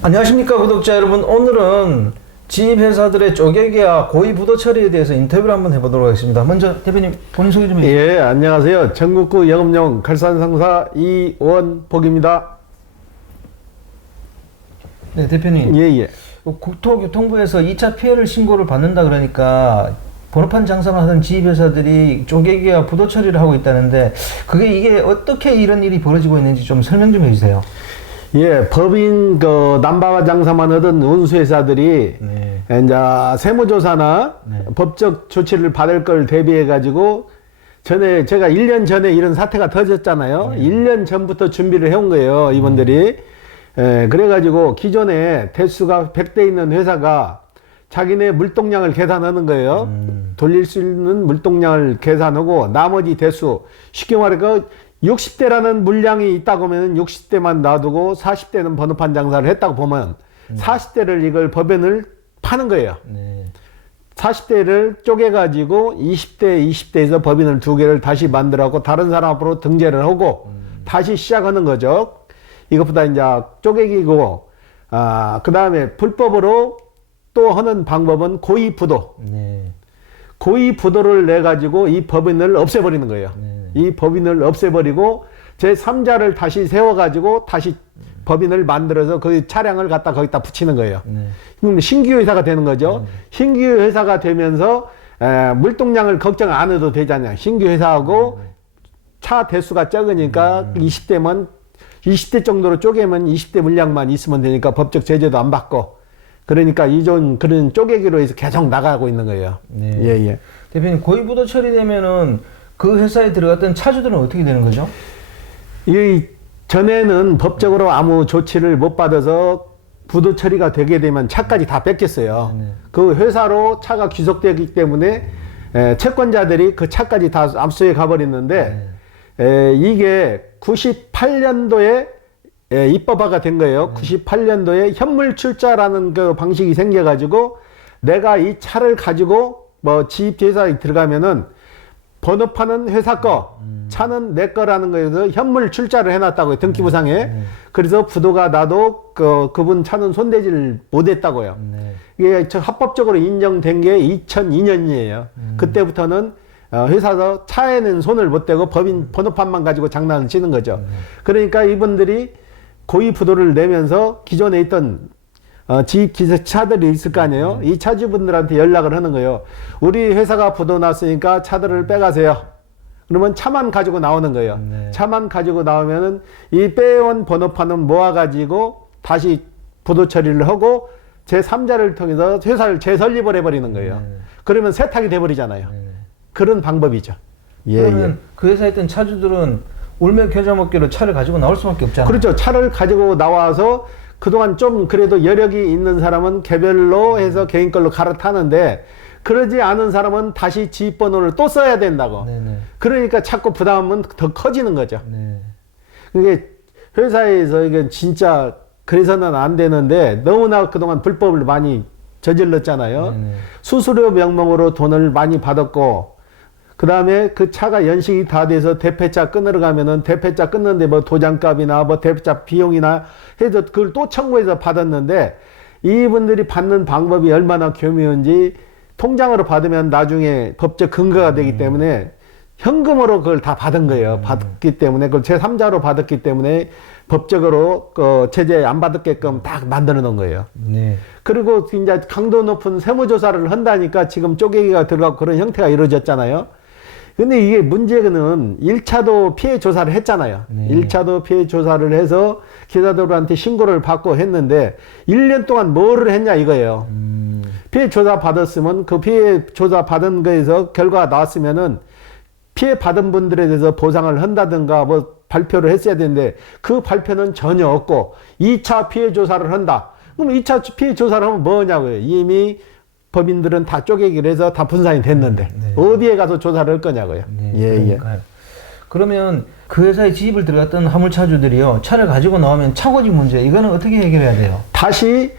안녕하십니까 구독자 여러분. 오늘은 지입회사들의 쪼개기와 고의부도 처리에 대해서 인터뷰를 한번 해보도록 하겠습니다. 먼저 대표님 본인 소개 좀 해주세요. 예, 안녕하세요. 전국구 영업용 칼산상사 이원복입니다. 네, 대표님. 예. 국토교통부에서 2차 피해를 신고를 받는다 그러니까 번호판 장사만 하던 지입회사들이 쪼개기와 부도 처리를 하고 있다는데 이게 어떻게 이런 일이 벌어지고 있는지 좀 설명 좀 해주세요. 예, 법인 남바와 장사만 하던 운수회사들이 네. 이제 세무조사나 네. 법적 조치를 받을 걸 대비해 가지고 전에 제가 1년 전에 이런 사태가 터졌잖아요. 1년 전부터 준비를 해온 거예요, 이분들이. 예, 그래가지고 기존에 대수가 100대 있는 회사가 자기네 물동량을 계산하는 거예요. 돌릴 수 있는 물동량을 계산하고 나머지 대수, 쉽게 말해 60대라는 물량이 있다고 하면 60대만 놔두고 40대는 번호판 장사를 했다고 보면 40대를 이걸 법인을 파는 거예요. 네. 40대를 쪼개가지고 20대에서 법인을 2개를 다시 만들어갖고 다른 사람 앞으로 등재를 하고 다시 시작하는 거죠. 이것보다 이제 쪼개기고, 그 다음에 불법으로 또 하는 방법은 고의부도. 네. 고의부도를 내가지고 이 법인을 없애버리는 거예요. 네. 이 법인을 없애버리고 제3자를 다시 세워가지고 다시 법인을 만들어서 그 차량을 갖다 거기다 붙이는 거예요. 네. 그럼 신규 회사가 되는 거죠. 신규 회사가 되면서 물동량을 걱정 안 해도 되잖아요. 신규 회사하고 차 대수가 적으니까 20대 정도로 쪼개면 20대 물량만 있으면 되니까 법적 제재도 안 받고, 그러니까 이전 그런 쪼개기로 해서 계속 나가고 있는 거예요. 네. 예. 대표님, 고의부도 처리되면은 그 회사에 들어갔던 차주들은 어떻게 되는 거죠? 이 전에는 법적으로 아무 조치를 못 받아서 부도 처리가 되게 되면 차까지 다 뺏겼어요. 네. 그 회사로 차가 귀속되기 때문에 채권자들이 그 차까지 다 압수해 가버렸는데, 이게 98년도에 입법화가 된 거예요. 98년도에 현물출자라는 그 방식이 생겨가지고 내가 이 차를 가지고 지입회사에 들어가면은 번호판은 회사 거, 차는 내 거라는 거에서 현물 출자를 해놨다고요, 등기부상에. 그래서 부도가 나도 그분 차는 손대지를 못했다고요. 이게 합법적으로 인정된 게 2002년이에요. 그때부터는 회사에서 차에는 손을 못 대고 법인 번호판만 가지고 장난을 치는 거죠. 그러니까 이분들이 고의 부도를 내면서 기존에 있던 지입 기사차들이 있을 거 아니에요. 이 차주분들한테 연락을 하는 거예요. 우리 회사가 부도 났으니까 차들을 빼가세요. 그러면 차만 가지고 나오는 거예요. 차만 가지고 나오면은 이 빼온 번호판은 모아가지고 다시 부도 처리를 하고 제3자를 통해서 회사를 재설립을 해버리는 거예요. 그러면 세탁이 돼버리잖아요. 그런 방법이죠. 그러면 그 회사에 있던 차주들은 울며 겨자 먹기로 차를 가지고 나올 수밖에 없잖아요. 그렇죠. 차를 가지고 나와서 그동안 좀 그래도 여력이 있는 사람은 개별로 해서 개인 걸로 갈아타는데, 그러지 않은 사람은 다시 지입번호를 또 써야 된다고. 그러니까 자꾸 부담은 더 커지는 거죠. 이게 회사에서 이게 진짜 그래서는 안 되는데 너무나 그동안 불법을 많이 저질렀잖아요. 수수료 명목으로 돈을 많이 받았고, 그 다음에 그 차가 연식이 다 돼서 대패차 끊으러 가면은 대패차 끊는데 도장값이나 대패차 비용이나 해서 그걸 또 청구해서 받았는데, 이분들이 받는 방법이 얼마나 교묘한지, 통장으로 받으면 나중에 법적 근거가 되기 때문에 현금으로 그걸 다 받은 거예요. 받기 때문에 그걸 제3자로 받았기 때문에 법적으로 제재 안 받게끔 딱 만들어 놓은 거예요. 그리고 이제 강도 높은 세무조사를 한다니까 지금 쪼개기가 들어가고 그런 형태가 이루어졌잖아요. 근데 이게 문제는 1차도 피해 조사를 했잖아요. 1차도 피해 조사를 해서 기사들한테 신고를 받고 했는데 1년 동안 뭐를 했냐 이거예요. 피해 조사 받았으면 그 피해 조사 받은 거에서 결과가 나왔으면은 피해 받은 분들에 대해서 보상을 한다든가 발표를 했어야 되는데 그 발표는 전혀 없고 2차 피해 조사를 한다. 그럼 2차 피해 조사를 하면 뭐냐고요. 이미 법인들은 다 쪼개기를 해서 다 분산이 됐는데 어디에 가서 조사를 할 거냐고요. 그러면 그 회사에 지입을 들어갔던 화물차주들이요, 차를 가지고 나오면 차고지 문제, 이거는 어떻게 해결해야 돼요? 다시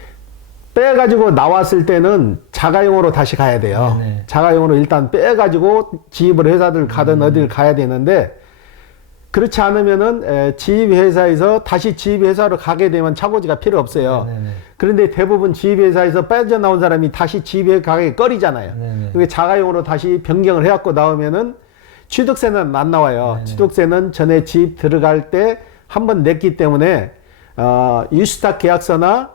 빼가지고 나왔을 때는 자가용으로 다시 가야 돼요. 자가용으로 일단 빼가지고 지입을 회사들 가든 어딜 가야 되는데, 그렇지 않으면은 지입회사에서 다시 지입회사로 가게 되면 차고지가 필요 없어요. 네네. 그런데 대부분 지입회사에서 빠져나온 사람이 다시 지입회 가게 꺼리잖아요. 그게 자가용으로 다시 변경을 해갖고 나오면은 취득세는 안 나와요. 네네. 취득세는 전에 지입 들어갈 때 한 번 냈기 때문에 유스탁 계약서나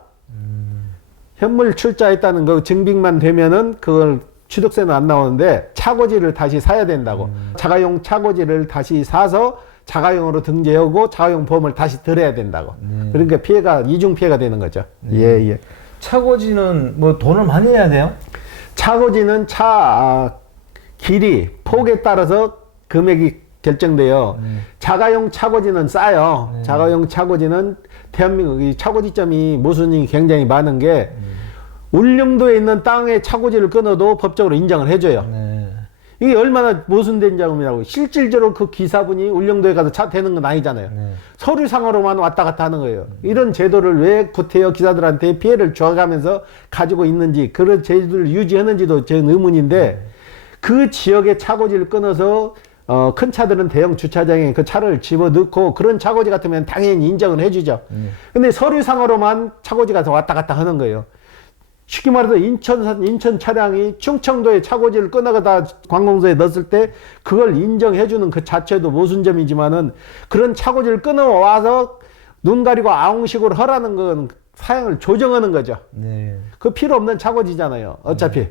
현물 출자했다는 거 증빙만 되면은 그걸 취득세는 안 나오는데 차고지를 다시 사야 된다고. 자가용 차고지를 다시 사서 자가용으로 등재하고 자가용 보험을 다시 들어야 된다고. 그러니까 피해가 이중 피해가 되는 거죠. 예, 예. 차고지는 뭐 돈을 많이 내야 돼요? 차고지는 길이, 폭에 따라서 금액이 결정돼요. 자가용 차고지는 싸요. 자가용 차고지는 대한민국 이 차고지점이 모순이 굉장히 많은 게 울릉도에 있는 땅에 차고지를 끊어도 법적으로 인정을 해줘요. 이게 얼마나 모순된 작업이라고. 실질적으로 그 기사분이 울릉도에 가서 차 대는 건 아니잖아요. 서류상으로만 왔다 갔다 하는 거예요. 이런 제도를 왜 구태여 기사들한테 피해를 줘가면서 가지고 있는지, 그런 제도를 유지하는지도 제 의문인데, 그 지역의 차고지를 끊어서 큰 차들은 대형 주차장에 그 차를 집어넣고 그런 차고지 같으면 당연히 인정을 해주죠. 근데 서류상으로만 차고지가 왔다 갔다 하는 거예요. 쉽게 말해서 인천 차량이 충청도에 차고지를 끊어가다 관공서에 넣었을 때 그걸 인정해주는 그 자체도 모순점이지만은 그런 차고지를 끊어와서 눈 가리고 아웅식으로 하라는 건 사양을 조정하는 거죠. 그 필요 없는 차고지잖아요. 어차피.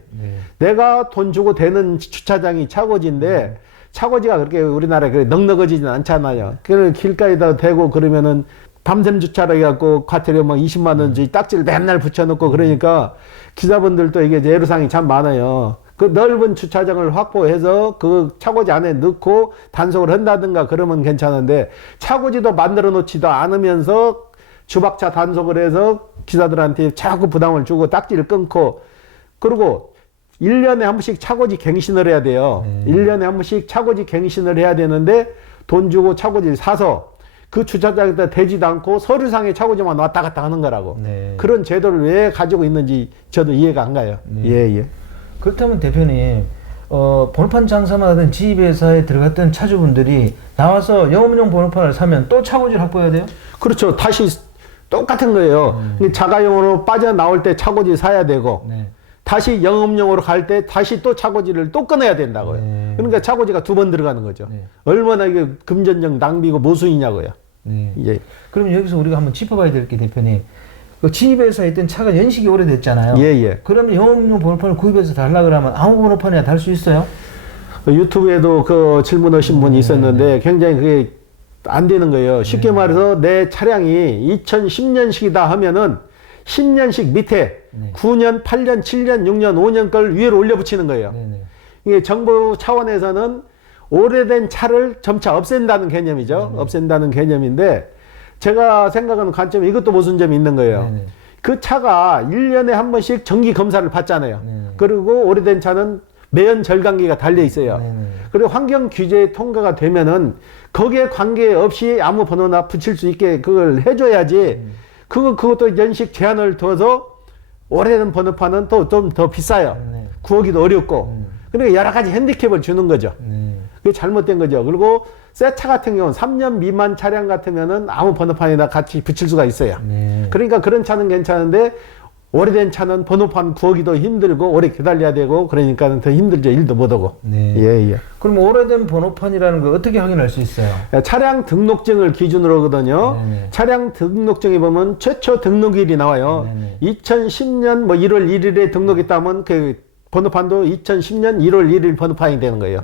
내가 돈 주고 되는 주차장이 차고지인데 차고지가 그렇게 우리나라에 넉넉해지진 않잖아요. 그걸 길가에다 대고 그러면은 밤샘 주차를 해갖고 과태료 막 20만 원씩 딱지를 맨날 붙여놓고 그러니까 기사분들도 이게 애로사항이 참 많아요. 그 넓은 주차장을 확보해서 그 차고지 안에 넣고 단속을 한다든가 그러면 괜찮은데 차고지도 만들어 놓지도 않으면서 주박차 단속을 해서 기사들한테 자꾸 부담을 주고 딱지를 끊고 그리고 1년에 한 번씩 차고지 갱신을 해야 돼요. 1년에 한 번씩 차고지 갱신을 해야 되는데 돈 주고 차고지를 사서 그 주차장에다 대지도 않고 서류상의 차고지만 왔다 갔다 하는 거라고. 그런 제도를 왜 가지고 있는지 저도 이해가 안 가요. 예, 예. 그렇다면 대표님, 번호판 장사만 하던 지입회사에 들어갔던 차주분들이 나와서 영업용 번호판을 사면 또 차고지를 확보해야 돼요? 그렇죠. 다시 똑같은 거예요. 자가용으로 빠져나올 때 차고지 사야 되고 다시 영업용으로 갈 때 다시 또 차고지를 또 끊어야 된다고요. 그러니까 차고지가 두 번 들어가는 거죠. 얼마나 이게 금전적 낭비고 모순이냐고요. 예. 그럼 여기서 우리가 한번 짚어봐야 될 게 대표님, 그 지입회사에 있던 차가 연식이 오래됐잖아요. 예, 예. 그러면 영업용 번호판을 구입해서 달라 그러면 아무 번호판이나 달 수 있어요? 유튜브에도 그 질문하신 분이 있었는데 굉장히 그게 안 되는 거예요. 쉽게 말해서 내 차량이 2010년식이다 하면은 10년식 밑에 9년, 8년, 7년, 6년, 5년 걸 위로 올려 붙이는 거예요. 이게 정부 차원에서는 오래된 차를 점차 없앤다는 개념이죠. 없앤다는 개념인데 제가 생각하는 관점이 이것도 모순점이 있는 거예요. 그 차가 1년에 한 번씩 정기 검사를 받잖아요. 그리고 오래된 차는 매연 절감기가 달려 있어요. 그리고 환경 규제에 통과가 되면은 거기에 관계없이 아무 번호나 붙일 수 있게 그걸 해줘야지. 그것도 연식 제한을 둬서 오래된 번호판은 또 좀 더 비싸요. 구하기도 어렵고. 그러니까 여러 가지 핸디캡을 주는 거죠. 그게 잘못된 거죠. 그리고 새 차 같은 경우는 3년 미만 차량 같으면은 아무 번호판에다 같이 붙일 수가 있어요. 그러니까 그런 차는 괜찮은데 오래된 차는 번호판 구하기도 힘들고 오래 기다려야 되고 그러니까 더 힘들죠. 일도 못하고. 예, 예. 그럼 오래된 번호판이라는 걸 어떻게 확인할 수 있어요? 차량 등록증을 기준으로 하거든요. 차량 등록증에 보면 최초 등록일이 나와요. 2010년 뭐 1월 1일에 등록했다면 그 번호판도 2010년 1월 1일 번호판이 되는 거예요.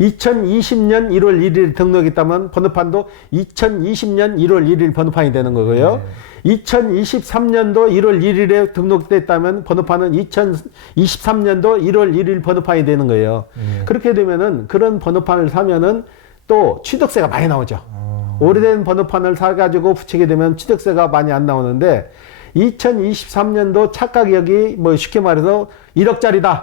2020년 1월 1일 등록했다면 번호판도 2020년 1월 1일 번호판이 되는 거고요. 2023년도 1월 1일에 등록됐다면 번호판은 2023년도 1월 1일 번호판이 되는 거예요. 그렇게 되면은 그런 번호판을 사면은 또 취득세가 많이 나오죠. 오래된 번호판을 사가지고 붙이게 되면 취득세가 많이 안 나오는데 2023년도 차 가격이 뭐 쉽게 말해서 1억짜리다.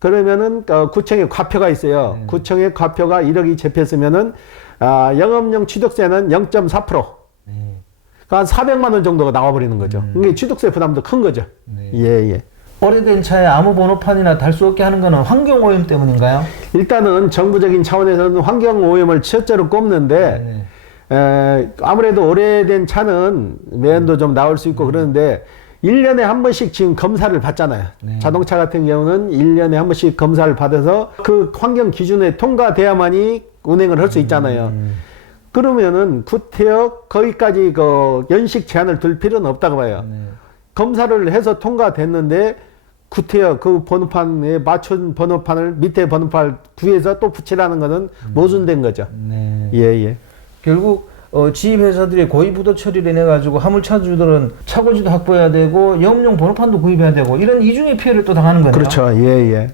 그러면은 구청에 과표가 있어요. 구청에 과표가 1억이 잡혔으면은 영업용 취득세는 0.4%. 그러니까 한 400만 원 정도가 나와버리는 거죠. 이게 취득세 부담도 큰 거죠. 예, 예. 오래된 차에 아무 번호판이나 달 수 없게 하는 거는 환경오염 때문인가요? 일단은 정부적인 차원에서는 환경오염을 첫째로 꼽는데 아무래도 오래된 차는 매연도 좀 나올 수 있고 그러는데 1년에 한 번씩 지금 검사를 받잖아요. 네. 자동차 같은 경우는 1년에 한 번씩 검사를 받아서 그 환경 기준에 통과돼야만이 운행을 할 수 있잖아요. 그러면은 구태여 거기까지 그 연식 제한을 둘 필요는 없다고 봐요. 검사를 해서 통과됐는데 구태여 그 번호판에 맞춘 번호판을 밑에 번호판을 구해서 또 붙이라는 것은 모순된 거죠. 네. 예. 결국 지입회사들이 고의부도 처리를 해가지고 화물차주들은 차고지도 확보해야 되고 영업용 번호판도 구입해야 되고 이런 이중의 피해를 또 당하는 거네요. 그렇죠. 예.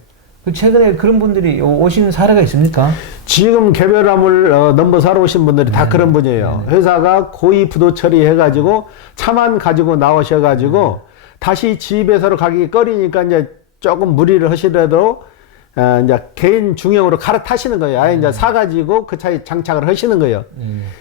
최근에 그런 분들이 오신 사례가 있습니까? 지금 개별화물 넘버 사러 오신 분들이 다 그런 분이에요. 회사가 고의 부도 처리해가지고 차만 가지고 나오셔가지고 다시 지입회사로 가기 꺼리니까 이제 조금 무리를 하시더라도 이제 개인 중형으로 갈아타시는 거예요. 아예 이제 사가지고 그 차에 장착을 하시는 거예요.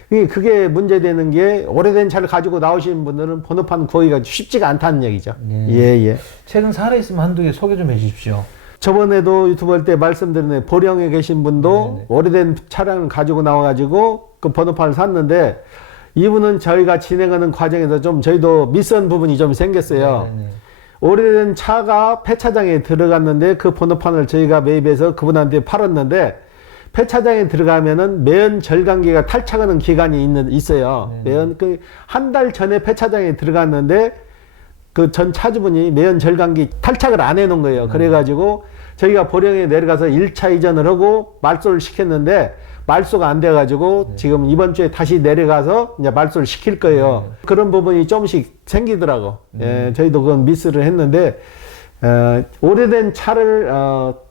그게 문제되는 게 오래된 차를 가지고 나오시는 분들은 번호판 구하기가 쉽지가 않다는 얘기죠. 예. 최근 사례 있으면 한두 개 소개 좀 해주십시오. 저번에도 유튜브 할 때 말씀드린 보령에 계신 분도 오래된 차량을 가지고 나와가지고 그 번호판을 샀는데 이분은 저희가 진행하는 과정에서 좀 저희도 미스한 부분이 좀 생겼어요. 오래된 차가 폐차장에 들어갔는데 그 번호판을 저희가 매입해서 그분한테 팔았는데 폐차장에 들어가면은 매연 절감기가 탈착하는 기간이 있어요. 매연 한 달 전에 폐차장에 들어갔는데 그 전 차주분이 매연 절감기 탈착을 안 해놓은 거예요. 그래가지고 저희가 보령에 내려가서 1차 이전을 하고 말소를 시켰는데 말소가 안 돼가지고 지금 이번 주에 다시 내려가서 이제 말소를 시킬 거예요. 그런 부분이 조금씩 생기더라고. 저희도 그건 미스를 했는데 오래된 차를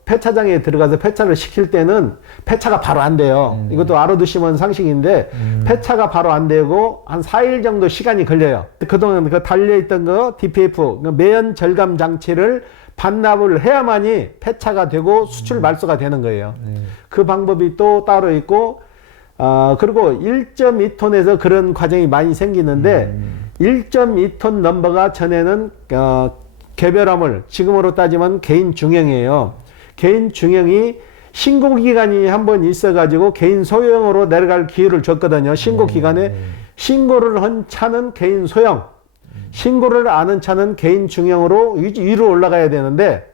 폐차장에 들어가서 폐차를 시킬 때는 폐차가 바로 안 돼요. 이것도 알아두시면 상식인데 폐차가 바로 안 되고 한 4일 정도 시간이 걸려요. 그동안 그 달려있던 거 DPF 매연 절감 장치를 반납을 해야만이 폐차가 되고 수출 말소가 되는 거예요. 그 방법이 또 따로 있고 그리고 1.2톤에서 그런 과정이 많이 생기는데 1.2톤 넘버가 전에는 개별화물, 지금으로 따지면 개인 중형이에요. 개인 중형이 신고 기간이 한번 있어가지고 개인 소형으로 내려갈 기회를 줬거든요. 신고 기간에 신고를 한 차는 개인 소형, 신고를 안 한 차는 개인 중형으로 위로 올라가야 되는데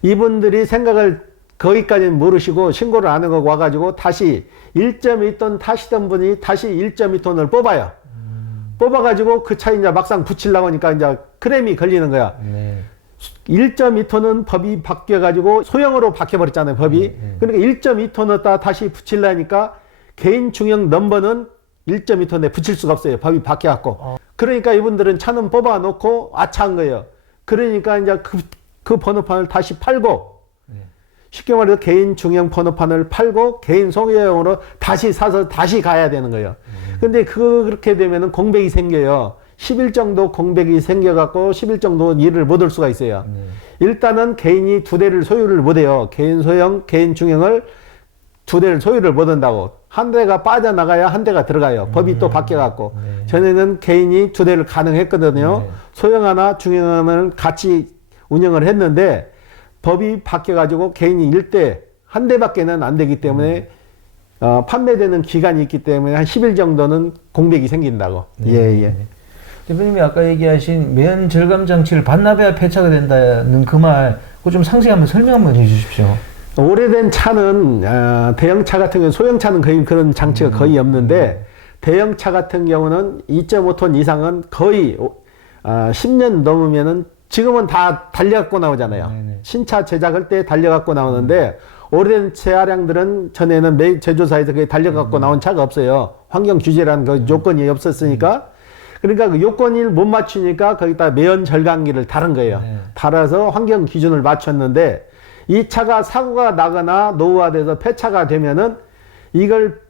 이분들이 생각을 거기까지는 모르시고 신고를 안 하고 와가지고 다시 1.2톤 타시던 분이 다시 1.2톤을 뽑아요. 뽑아가지고 그 차에 이제 막상 붙이려고 하니까 이제 크램이 걸리는 거야. 1.2톤은 법이 바뀌어가지고 소형으로 바뀌어버렸잖아요, 법이. 그러니까 1.2톤에다 다시 붙이려니까 개인 중형 넘버는 1.2톤에 붙일 수가 없어요. 법이 바뀌어갖고. 그러니까 이분들은 차는 뽑아놓고 아차한 거예요. 그러니까 이제 그 번호판을 다시 팔고, 쉽게 말해서 개인 중형 번호판을 팔고 개인 소형으로 다시 사서 다시 가야 되는 거예요. 근데 그렇게 되면은 공백이 생겨요. 10일 정도 공백이 생겨갖고 10일 정도 일을 못 할 수가 있어요. 일단은 개인이 두 대를 소유를 못 해요. 개인 소형, 개인 중형을 두 대를 소유를 못 한다고. 한 대가 빠져나가야 한 대가 들어가요. 법이 또 바뀌어갖고. 전에는 개인이 두 대를 가능했거든요. 소형 하나, 중형 하나를 같이 운영을 했는데 법이 바뀌어가지고 개인이 1대, 한 대밖에는 안 되기 때문에 판매되는 기간이 있기 때문에 한 10일 정도는 공백이 생긴다고. 예. 대표님이 아까 얘기하신 매연 절감 장치를 반납해야 폐차가 된다는 그 말, 그거 좀 상세히 한번 설명 한번 해주십시오. 오래된 차는 대형차 같은 경우는 소형차는 거의 그런 장치가 거의 없는데 대형차 같은 경우는 2.5톤 이상은 거의 10년 넘으면은 지금은 다 달려갖고 나오잖아요. 신차 제작할 때 달려갖고 나오는데 오래된 차량들은 전에는 제조사에서 그게 달려갖고 나온 차가 없어요. 환경 규제라는 그 요건이 없었으니까. 그러니까 그 요건을 못 맞추니까 거기다 매연 절감기를 달은 거예요. 달아서 환경 기준을 맞췄는데 이 차가 사고가 나거나 노후화돼서 폐차가 되면은 이걸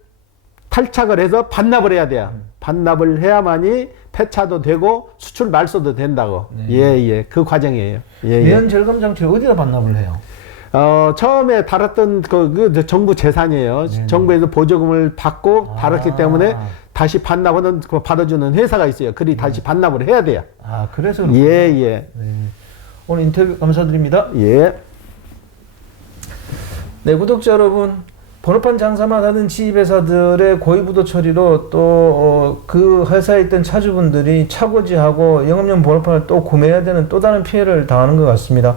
탈착을 해서 반납을 해야 돼요. 반납을 해야만이 폐차도 되고 수출 말소도 된다고. 그 과정이에요. 매연 절감 장치를 어디다 반납을 해요? 처음에 달았던 그 정부 재산이에요. 정부에서 보조금을 받고 달았기 때문에 다시 반납하는 받아주는 회사가 있어요. 그리 다시 반납을 해야 돼요. 그래서 예. 오늘 인터뷰 감사드립니다. 예. 네, 구독자 여러분, 번호판 장사만 하는 지입회사들의 고의부도 처리로 또 그 회사에 있던 차주분들이 차고지하고 영업용 번호판을 또 구매해야 되는 또 다른 피해를 당하는 것 같습니다.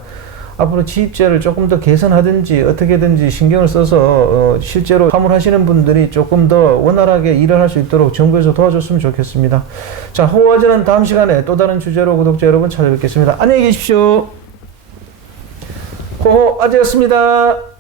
앞으로 지입제를 조금 더 개선하든지 어떻게든지 신경을 써서 실제로 화물하시는 분들이 조금 더 원활하게 일을 할 수 있도록 정부에서 도와줬으면 좋겠습니다. 자, 호화제는 다음 시간에 또 다른 주제로 구독자 여러분 찾아뵙겠습니다. 안녕히 계십시오. 호호아제였습니다.